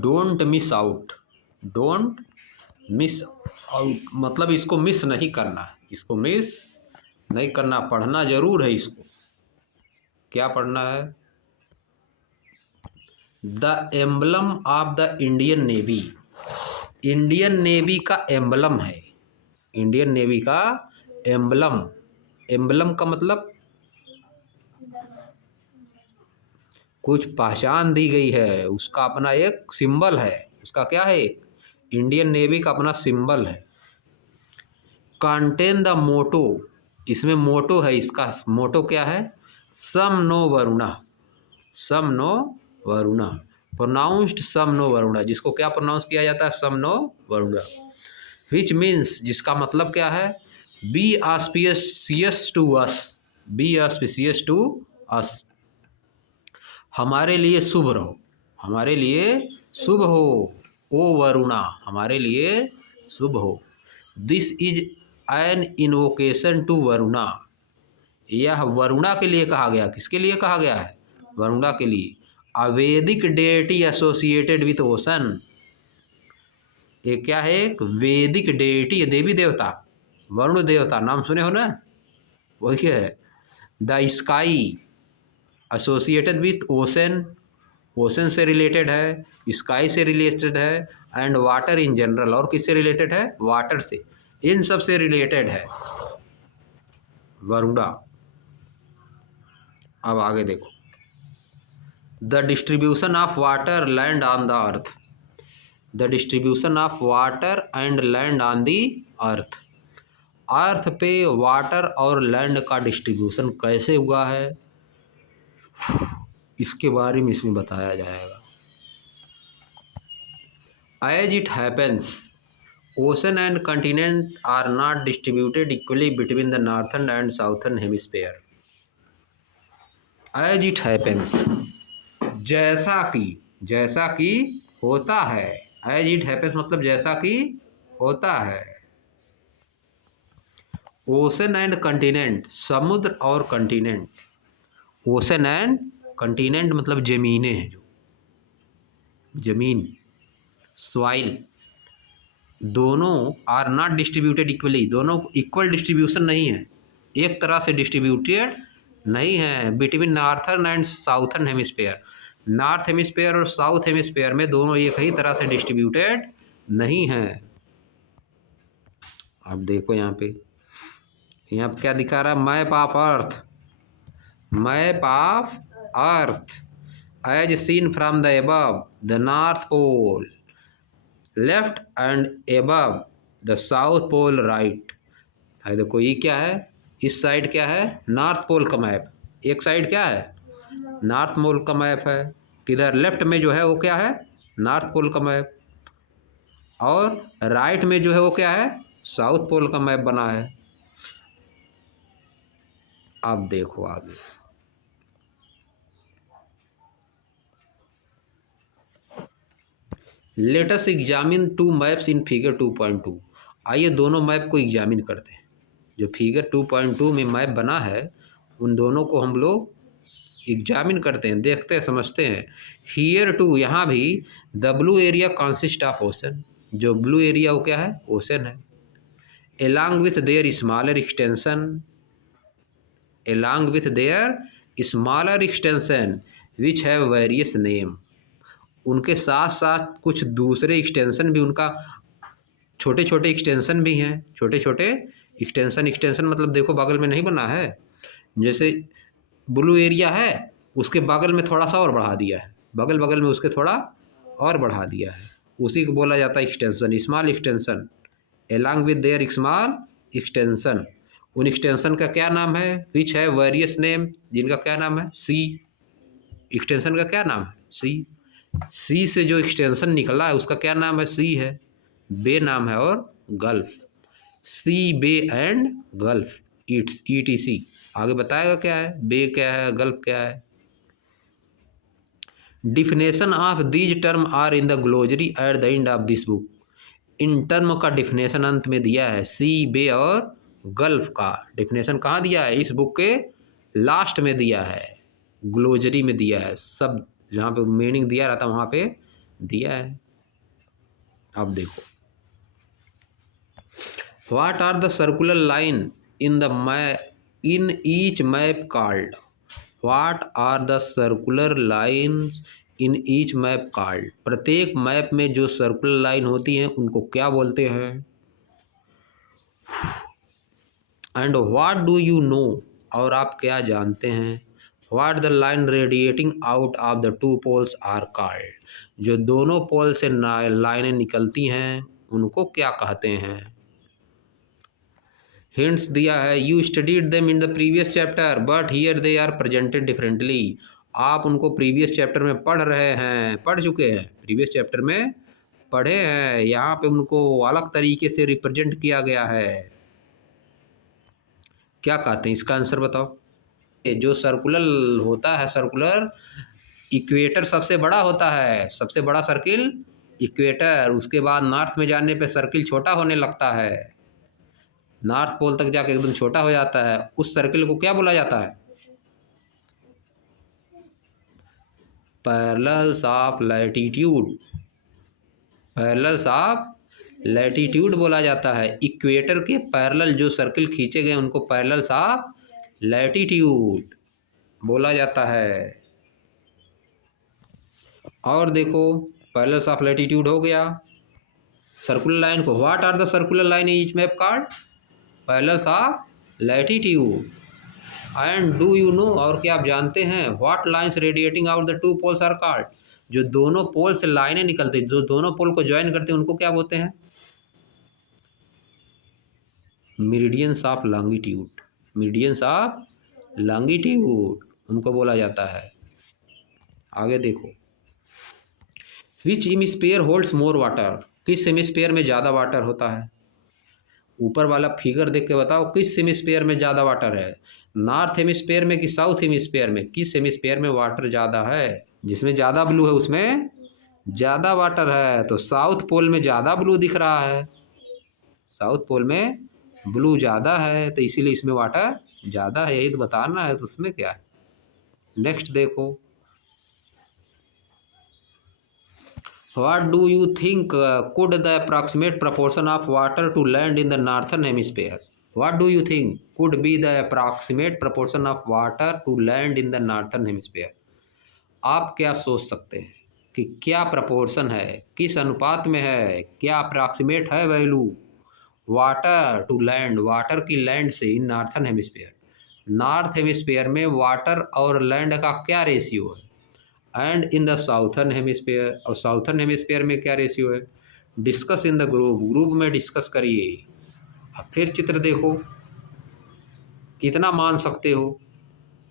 Don't miss out, don't miss out मतलब इसको miss नहीं करना, इसको मिस नहीं करना, पढ़ना जरूर है इसको। क्या पढ़ना है? The emblem of the Indian navy, Indian navy का एम्बलम है, इंडियन नेवी का एम्बलम, एम्बलम का मतलब कुछ पहचान दी गई है, उसका अपना एक सिंबल है, उसका क्या है? इंडियन नेवी का अपना सिंबल है। कंटेन द मोटो, इसमें मोटो है, इसका मोटो क्या है? सम नो वरुणा, सम नो वरुणा, प्रोनाउंस्ड सम नो वरुणा, जिसको क्या प्रोनाउंस किया जाता है? सम नो वरुणा। विच मीन्स, जिसका मतलब क्या है? Be auspicious to us, be auspicious to us, हमारे लिए शुभ रहो, हमारे लिए शुभ हो, ओ वरुणा, हमारे लिए शुभ हो। This is an invocation to Varuna, यह वरुणा के लिए कहा गया। किसके लिए कहा गया है? वरुणा के लिए। अ वैदिक डेटी एसोसिएटेड विथ ओशन, ये क्या है? एक वैदिक डेटी, देवी देवता, वरुण देवता, नाम सुने हो ना, वही है। The sky associated with ocean, ocean से रिलेटेड है, स्काई से रिलेटेड है, एंड वाटर इन जनरल, और किससे रिलेटेड है? वाटर से, इन सब से रिलेटेड है वरुणा। अब आगे देखो, the distribution of water land on the earth, the distribution of water and land on the earth, earth पे वाटर और लैंड का डिस्ट्रीब्यूशन कैसे हुआ है, इसके बारे में इसमें बताया जाएगा। As it happens, ocean and continent are not distributed equally between the northern and southern hemisphere. As it happens, जैसा कि होता है, एज इट हैपेंस मतलब जैसा कि होता है। ओशन एंड कंटिनेंट, समुद्र और कंटिनेंट, ओशन एंड कंटिनेंट मतलब जमीनें हैं, जो जमीन, सॉइल, दोनों आर नॉट डिस्ट्रीब्यूटेड इक्वली, दोनों इक्वल डिस्ट्रीब्यूशन नहीं है, एक तरह से डिस्ट्रीब्यूटेड नहीं है, between northern and southern hemisphere, north hemisphere और साउथ हेमिस्फेयर में दोनों एक ही तरह से डिस्ट्रीब्यूटेड नहीं है। अब देखो यहाँ पे क्या दिखा रहा है? Map of earth, map of earth as seen from the above, the north pole left and above the south pole right. है देखो, ये क्या है? इस साइड क्या है? नॉर्थ पोल का मैप, एक साइड क्या है? नॉर्थ पोल का मैप है, किधर लेफ्ट में जो है वो क्या है? नॉर्थ पोल का मैप, और राइट में जो है वो क्या है? साउथ पोल का मैप बना है। अब देखो आगे, let us examine two maps in figure 2.2, आइए दोनों मैप को एग्जामिन करते हैं। जो फिगर 2.2 में मैप बना है, उन दोनों को हम लोग एग्जामिन करते हैं, देखते हैं, समझते हैं। हियर टू, यहाँ भी, the blue area consist of ocean, जो ब्लू एरिया वो क्या है? ओशन है। Along with their smaller extension, along with their smaller extension which have various name, उनके साथ साथ कुछ दूसरे एक्सटेंशन भी, उनका छोटे छोटे एक्सटेंशन भी हैं, छोटे छोटे एक्सटेंशन, एक्सटेंशन मतलब देखो बगल में नहीं बना है, जैसे ब्लू एरिया है, उसके बगल में थोड़ा सा और बढ़ा दिया है, बगल बगल में उसके थोड़ा और बढ़ा दिया है, उसी को बोला जाता है extension, small extension. Along with their small extension, उन एक्सटेंशन का क्या नाम है? विच है वेरियस नेम, जिनका क्या नाम है? सी, एक्सटेंशन का क्या नाम है? सी, सी से जो एक्सटेंशन निकला है उसका क्या नाम है? सी है, बे नाम है, और gulf, sea, bay and gulf, it's ETC आगे बताएगा क्या है, बे क्या है, गल्फ क्या है। Definition of these term are in the glossary at the end of this book, इन टर्म का डिफिनेशन अंत में दिया है, सी, बे और गल्फ का डिफिनेशन कहाँ दिया है? इस बुक के लास्ट में दिया है, ग्लोजरी में दिया है, सब जहाँ पे मीनिंग दिया रहता है वहाँ पे दिया है। अब देखो, what are the circular line in the in each map called? What are the circular lines in each map called? प्रत्येक मैप में जो सर्कुलर लाइन होती हैं उनको क्या बोलते हैं? And what do you know? और आप क्या जानते हैं? What the line radiating out of the two poles are called? जो दोनों पोल से लाइनें निकलती हैं उनको क्या कहते हैं? हिंट्स दिया है, you studied them in the previous chapter but here they are presented differently. आप उनको प्रीवियस चैप्टर में पढ़ रहे हैं, पढ़ चुके हैं, प्रीवियस चैप्टर में पढ़े हैं, यहाँ पे उनको अलग तरीके से रिप्रेजेंट किया गया है। क्या कहते हैं? इसका आंसर बताओ। जो सर्कुलर होता है, सर्कुलर इक्वेटर सबसे बड़ा होता है, सबसे बड़ा सर्किल इक्वेटर। उसके बाद नॉर्थ में जाने पे सर्किल छोटा होने लगता है, नॉर्थ पोल तक जाके एकदम छोटा हो जाता है। उस सर्किल को क्या बोला जाता है? Parallels of latitude, parallels of latitude बोला जाता है। इक्वेटर के पैरेलल जो सर्किल खींचे गए उनको पैरेलल्स ऑफ लैटिट्यूड बोला जाता है। और देखो, पैरेलल्स ऑफ लैटिट्यूड हो गया। सर्कुलर लाइन को what are the circular line each map called? Parallels of latitude. And do you know? और क्या आप जानते हैं? What lines radiating out the two poles are called? जो दोनों पोल से लाइनें निकलती, जो दोनों पोल को ज्वाइन करते हैं उनको क्या बोलते हैं? Meridians of longitude, meridians of longitude उनको बोला जाता है। आगे देखो, विच हेमिस्फीयर होल्ड्स मोर वाटर? किस हेमिस्फीयर में ज़्यादा वाटर होता है? ऊपर वाला फिगर देख के बताओ किस हेमिस्फीयर में ज़्यादा वाटर है, नॉर्थ हेमिस्फीयर में कि साउथ हेमिस्फीयर में? किस हेमिस्फीयर में वाटर ज़्यादा है? जिसमें ज़्यादा ब्लू है उसमें ज़्यादा वाटर है, तो साउथ पोल में ज़्यादा ब्लू दिख रहा है, साउथ पोल में ब्लू ज़्यादा है, तो इसीलिए इसमें वाटर ज़्यादा है। यही तो बताना है, तो उसमें क्या है। नेक्स्ट देखो, what do you think could the approximate proportion of water to land in the northern hemisphere? What do you think could be the approximate proportion of water to land in the northern hemisphere? आप क्या सोच सकते हैं कि क्या proportion है, किस अनुपात में है, क्या अप्रॉक्सीमेट है value water to land, water की लैंड से in northern hemisphere? North hemisphere में वाटर और लैंड का क्या रेशियो है? And in the southern hemisphere, और साउथर्न हेमिस्फीयर में क्या रेशियो है? Discuss in the group, group में डिस्कस करिए। अब फिर चित्र देखो, कितना मान सकते हो?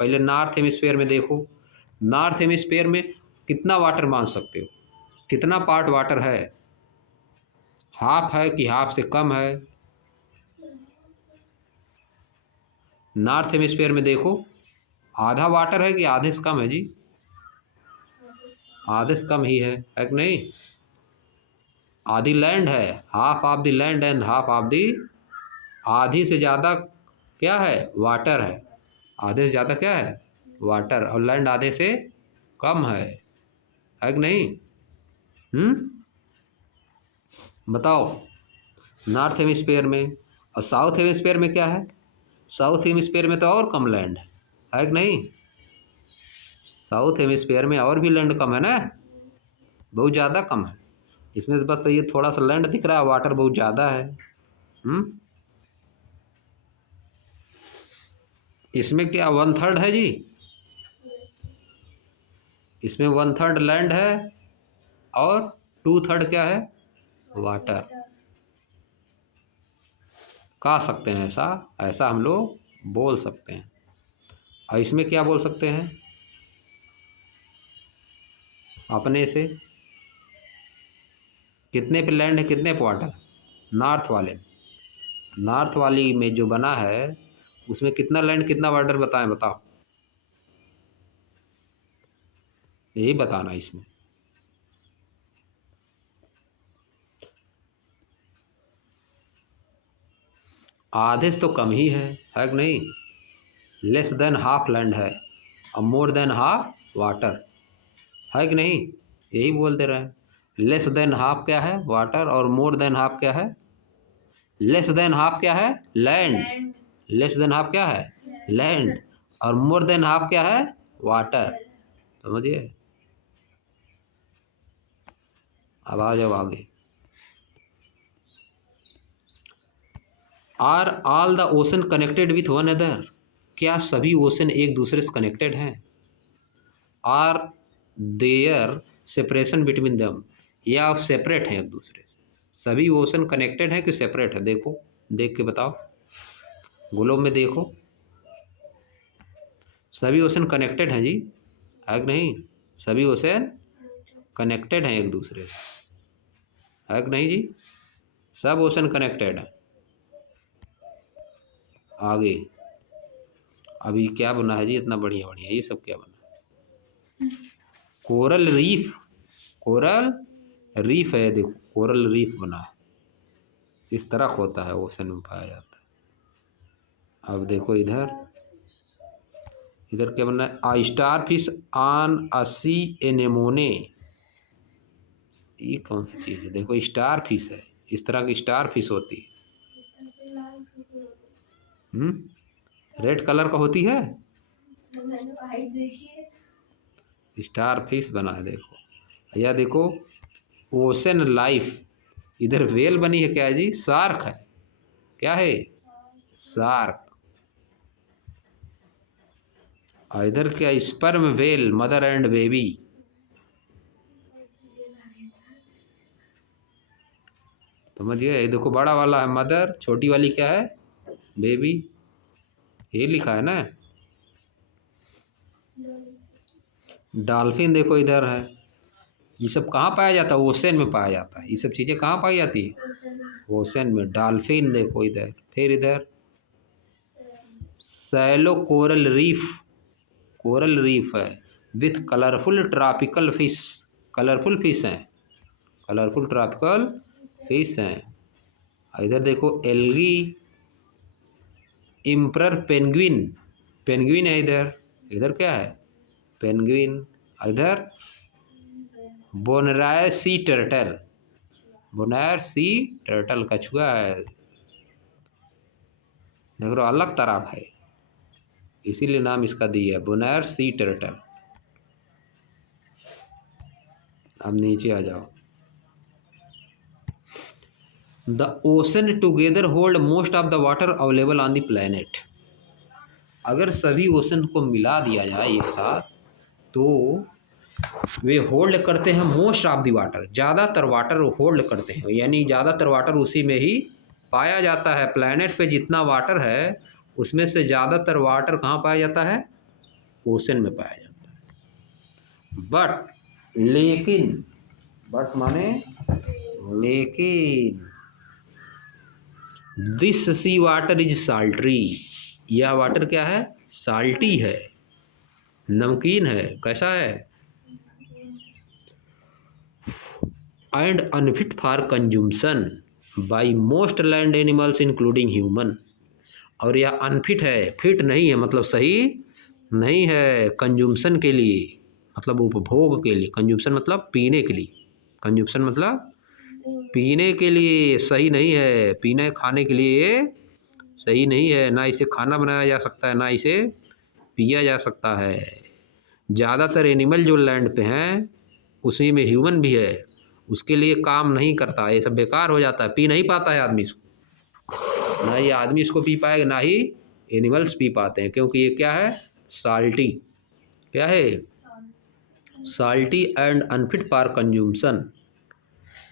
पहले नॉर्थ हेमिस्फीयर में देखो, नॉर्थ हेमिस्फीयर में कितना वाटर मान सकते हो? कितना पार्ट वाटर है? हाफ है कि हाफ से कम है? नॉर्थ हेमिस्फीयर में देखो, आधा वाटर है कि आधे से कम है जी? आधे से कम ही है कि नहीं? आधी लैंड है, half of the land and half of the, आधी से ज़्यादा क्या है? वाटर है। आधे से ज़्यादा क्या है? वाटर। और लैंड आधे से कम है कि नहीं? बताओ, नॉर्थ हेमिस्फीयर में। और साउथ हेमिस्फीयर में क्या है? साउथ हेमिस्फीयर में तो और कम लैंड है कि नहीं? साउथ हेमिस्फीयर में और भी लैंड कम है ना, बहुत ज़्यादा कम है। इसमें तो बस ये थोड़ा सा लैंड दिख रहा है, वाटर बहुत ज़्यादा है। इसमें क्या 1/3 है जी? इसमें 1/3 लैंड है और 2/3 क्या है? वाटर। कह सकते हैं ऐसा, ऐसा हम लोग बोल सकते हैं। और इसमें क्या बोल सकते हैं अपने से? कितने पे लैंड है, कितने पे वाटर? नॉर्थ वाले, नॉर्थ वाली में जो बना है उसमें कितना लैंड कितना वाटर बताएं, बताओ, यही बताना इसमें। आधे से तो कम ही है कि नहीं? लेस देन हाफ लैंड है और मोर देन हाफ वाटर है कि नहीं? यही बोल दे रहे हैं। लेस देन हाफ क्या है? वाटर। और मोर देन हाफ क्या है? लेस देन हाफ क्या है? लैंड। लेस देन हाफ क्या है? लैंड। और मोर देन हाफ क्या है? वाटर। समझिए। अब आ जाओ आगे। Are all the ocean connected with one other? क्या सभी ओशन एक दूसरे से कनेक्टेड हैं? Are there separation between them? या सेपरेट हैं एक दूसरे से? सभी ओशन कनेक्टेड हैं कि सेपरेट है? देखो, देख के बताओ, ग्लोब में देखो। सभी ओशन कनेक्टेड हैं जी, है कि नहीं? सभी ओशन कनेक्टेड हैं एक दूसरे से, है कि नहीं जी? सब ओशन कनेक्टेड है। आगे अभी क्या बना है जी इतना बढ़िया बढ़िया? ये सब क्या बना? Coral reef. कोरल रीफ है, देखो कोरल रीफ बना है। इस तरह होता है, ओशन में पाया जाता है। अब देखो इधर, इधर क्या बना है? आ स्टार फिश ऑन अ सी एनेमोने। ये कौन सी चीज़ है? देखो स्टार फिश है, इस तरह की स्टार फिश होती है। रेड कलर का होती है। स्टार फिश बना है, देखो। या देखो ओशन लाइफ। इधर वेल बनी है, क्या है जी? शार्क है। क्या है? शार्क। और इधर क्या? Sperm whale, mother and baby. समझिए। ये देखो बड़ा वाला है मदर, छोटी वाली क्या है? बेबी। ये लिखा है ना। डॉल्फिन देखो इधर है। ये सब कहाँ पाया जाता है? ओशन में पाया जाता है। ये सब चीज़ें कहाँ पाई जाती है? ओशन में। डॉल्फिन देखो इधर। फिर इधर shallow coral reef. Coral reef है with colourful tropical fish. Colourful fish हैं, कलरफुल ट्रॉपिकल फिश हैं। इधर देखो एल्गी इम्प्रर पेंगुइन। पेंगुइन है इधर। इधर क्या है? पेंगुइन। इधर बोनराय सी टर्टल। बोनायर सी टर्टल कछुआ है। देख लो अलग तरह का है, इसीलिए नाम इसका दिया है बोनायर सी टर्टल। अब नीचे आ जाओ। The ocean together hold most of the water available on the planet. अगर सभी ओशन को मिला दिया जाए एक साथ तो वे होल्ड करते हैं मोस्ट ऑफ द वाटर। ज़्यादातर वाटर होल्ड करते हैं, यानी ज़्यादातर वाटर उसी में ही पाया जाता है। प्लैनेट पे जितना वाटर है उसमें से ज़्यादातर वाटर कहाँ पाया जाता है? ओशन में पाया जाता है। बट लेकिन, बट माने लेकिन, दिस सी वाटर इज साल्ट्री। यह वाटर क्या है? साल्टी है, नमकीन है। कैसा है? And unfit for consumption by most land animals including human. और यह अनफिट है, फिट नहीं है मतलब सही नहीं है कंज्यूम्शन के लिए, मतलब उपभोग के लिए। कंज्यूम्शन मतलब पीने के लिए। कंज्यूम्शन मतलब पीने के लिए सही नहीं है। पीने खाने के लिए ये सही नहीं है। ना इसे खाना बनाया जा सकता है, ना इसे पिया जा सकता है। ज़्यादातर एनिमल जो लैंड पे हैं उसी में ह्यूमन भी है, उसके लिए काम नहीं करता। ये सब बेकार हो जाता है, पी नहीं पाता है आदमी इसको। ना ये आदमी इसको पी पाएगा, ना ही एनिमल्स पी पाते हैं, क्योंकि ये क्या है? साल्टी। क्या है? Salty and unfit for consumption.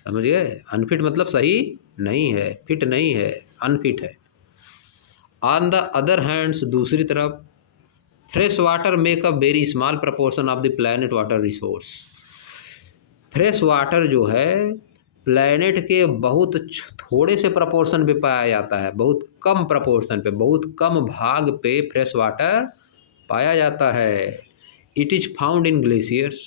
समझिए। अनफिट मतलब सही नहीं है, फिट नहीं है, अनफिट है। ऑन द अदर हैंड्स, दूसरी तरफ, fresh water make a very small proportion of the planet water resource. Fresh water जो है प्लैनेट के बहुत थोड़े से प्रपोर्शन पे पाया जाता है, बहुत कम प्रपोर्शन पे, बहुत कम भाग पे फ्रेश वाटर पाया जाता है। It is found in glaciers.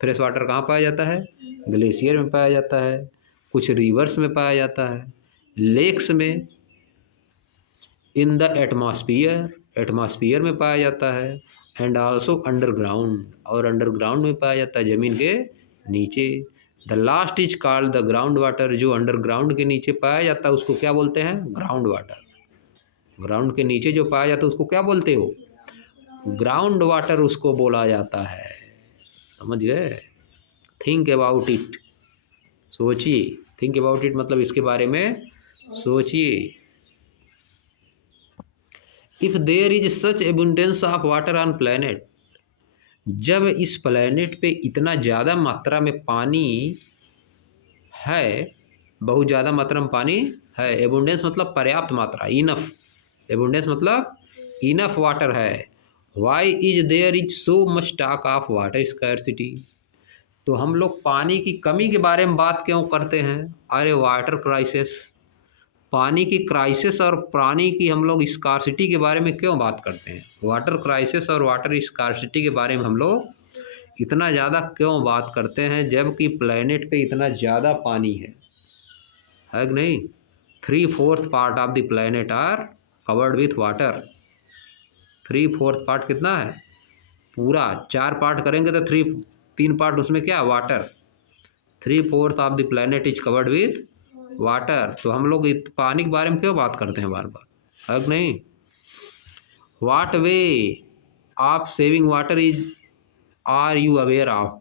Fresh water कहाँ पाया जाता है? ग्लेशियर में पाया जाता है, कुछ रिवर्स में पाया जाता है, लेक्स में, इन द एटमॉस्फियर, एटमॉस्फियर में पाया जाता है, एंड आल्सो अंडरग्राउंड, और अंडरग्राउंड में पाया जाता है, ज़मीन के नीचे। The last is called the ground water, जो अंडरग्राउंड के नीचे पाया जाता है उसको क्या बोलते हैं? Ground water. ग्राउंड के नीचे जो पाया जाता है उसको क्या बोलते हो? ग्राउंड वाटर उसको बोला जाता है। समझ गए? थिंक अबाउट इट, सोचिए। थिंक अबाउट इट मतलब इसके बारे में सोचिए। If there is such abundance of water on planet, जब इस प्लैनेट पे इतना ज़्यादा मात्रा में पानी है, बहुत ज़्यादा मात्रा में पानी है, एबुंडेंस मतलब पर्याप्त मात्रा, इनफ, एबुंडेंस मतलब इनफ वाटर है। Why is there is so much talk of water scarcity, तो हम लोग पानी की कमी के बारे में बात क्यों करते हैं? अरे वाटर क्राइसिस, पानी की क्राइसिस और पानी की हम लोग स्कार्सिटी के बारे में क्यों बात करते हैं? वाटर क्राइसिस और वाटर स्कार्सिटी के बारे में हम लोग इतना ज़्यादा क्यों बात करते हैं जबकि प्लेनेट पे इतना ज़्यादा पानी है कि नहीं? 3/4 part of the planet are covered with water. 3/4 part कितना है? पूरा 4 पार्ट करेंगे तो 3 पार्ट उसमें क्या? Water. 3/4 of the planet is covered with water. तो हम लोग पानी के बारे में क्यों बात करते हैं बार बार, है कि नहीं? What way of saving water is are you aware of,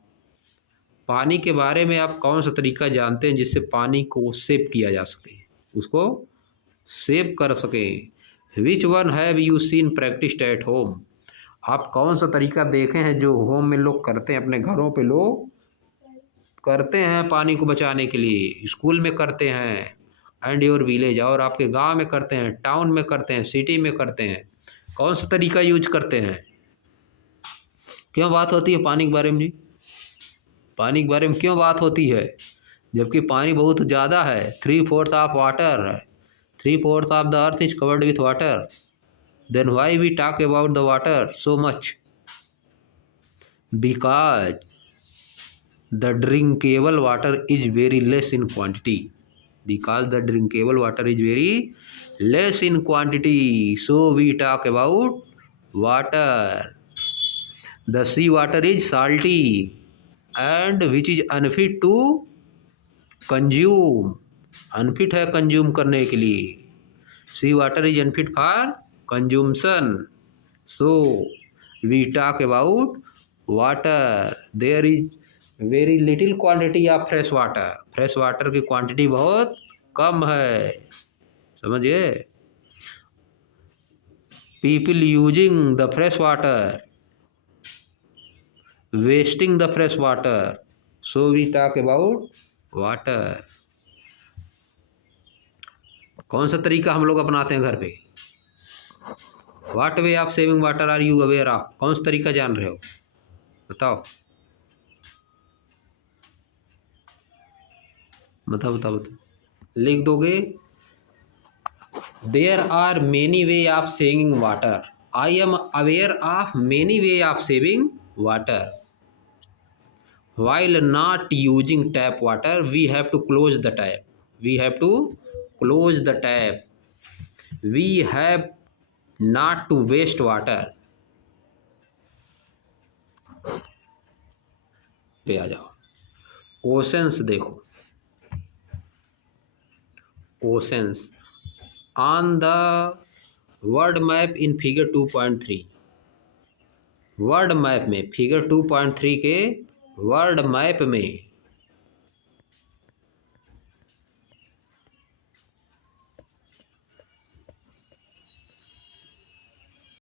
पानी के बारे में आप कौन सा तरीका जानते हैं जिससे पानी को सेव किया जा सके, उसको सेव कर सकें? Which one have you seen practised at home, आप कौन सा तरीका देखे हैं जो होम में लोग करते हैं, अपने घरों पे लोग करते हैं पानी को बचाने के लिए? स्कूल में करते हैं, एंड योर विलेज, और आपके गांव में करते हैं, टाउन में करते हैं, सिटी में करते हैं। कौन सा तरीका यूज करते हैं? क्यों बात होती है पानी के बारे में जी? पानी के बारे में क्यों बात होती है जबकि पानी बहुत ज़्यादा है? 3/4 ऑफ वाटर है, 3/4 of the earth is covered with water, then why we talk about the water so much? Because the drinkable water is very less in quantity, because the drinkable water is very less in quantity, so we talk about water. The sea water is salty and which is unfit to consume, unfit है consume करने के लिए। Sea water is unfit for consumption, so we talk about water. There is very little quantity of fresh water, fresh water की quantity बहुत कम है, समझिए? People using the fresh water, wasting the fresh water, so we talk about water. कौन सा तरीका हम लोग अपनाते हैं घर पे? What way of saving water are you aware of, कौन सा तरीका जान रहे हो? बताओ बताओ बताओ बताओ। लिख दोगे? There are many way of saving water, I am aware of many way of saving water. While not using tap water, we have to close the tap. We have to close the tap. We have not to waste water. पे आ जाओ, oceans देखो, oceans on the world map in figure 2.3, world map में figure 2.3 के world map में